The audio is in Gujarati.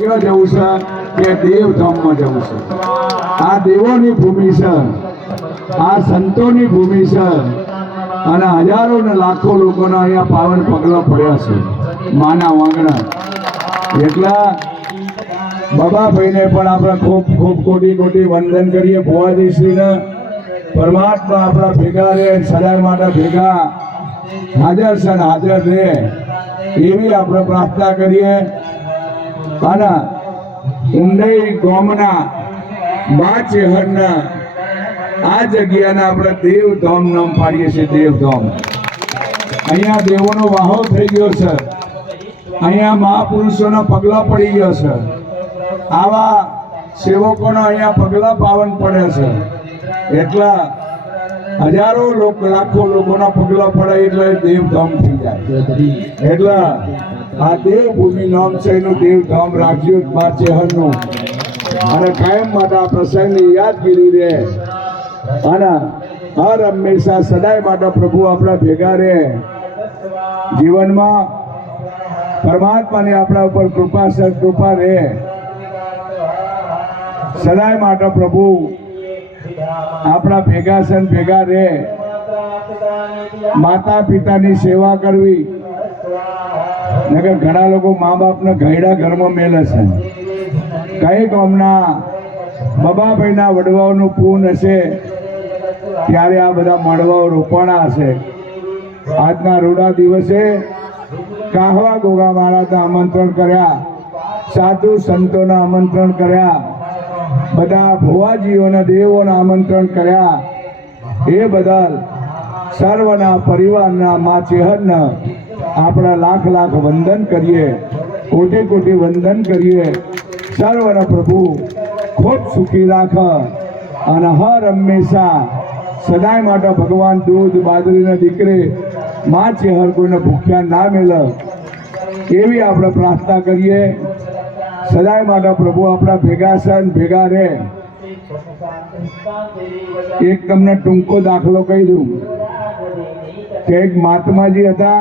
કેવા જવું છે કે દેવધામમાં જવું છે. આ દેવોની ભૂમિ છે, આ સંતોની ભૂમિ છે અને હજારો ને લાખો લોકોના અહીંયા પાવન પગલા પડ્યા છે માના વાંગણા. એટલા બાબાભાઈને પણ આપણે ખૂબ ખૂબ કોટી કોટી વંદન કરીએ. ભુવાજીશ્રીને પરમાત્મા આપણા ભેગા રહે, સદાય માટે ભેગા હાજર છે ને હાજર રહે એવી આપણે પ્રાર્થના કરીએ. અને ઊંડઈ ગામના બાચેહરના આ જગ્યાના આપણે દેવધામ નામ પાડીએ છીએ. દેવધામ અહીંયા દેવોનો વાહો થઈ ગયો છે, અહીંયા મહાપુરુષોના પગલા પડી ગયા છે, આવા સેવકોના અહીંયા પગલા પાવન પડે છે. એટલા હજારો લાખો લોકોના પગલા પડે એટલે દેવધામ થઈ જાય. એટલા આ દેવભૂમિ નામ છે એનું દેવધામ રાખજો બાચેહરનું. અને કાયમ માટે આ પ્રસંગની યાદગીરી રહે અને હર હંમેશા સદાય માટે પ્રભુ આપણા ભેગા રહે. જીવનમાં પરમાત્માની આપણા ઉપર કૃપા કૃપા રહે સદાય માટે પ્રભુ આપણા ભેગા છે ભેગા રહે. માતા પિતાની સેવા કરવી, નકર ઘણા લોકો મા બાપને ઘરડા ઘરમાં મેલે છે. કઈ ગામના બાબાભાઈના વડવાઓનું પૂન હશે ત્યારે આ બધા મળવાઓ રોપાણા હશે. આજના રૂડા દિવસે કાહવા ગોગા મહારાજના આમંત્રણ કર્યા, સાધુ સંતોના આમંત્રણ કર્યા, બધા ભુવાજીઓના દેવોના આમંત્રણ કર્યા. એ બદલ સર્વના પરિવારના મા ચેહરના આપણા લાખ લાખ વંદન કરીએ, કોટી કોટી વંદન કરીએ. સર્વના પ્રભુ ખૂબ સુખી રાખ અને હર હંમેશા સદાય માટે ભગવાન દૂધ બાજરીના દીકરે મા ચેહર કોઈને ભૂખ્યા ના મેલે એવી આપણે પ્રાર્થના કરીએ. સદાય માટે પ્રભુ આપણા ભેગા છે ભેગા રહે. એક તમને ટૂંકો દાખલો કહી દઉં કે એક મહાત્માજી હતા,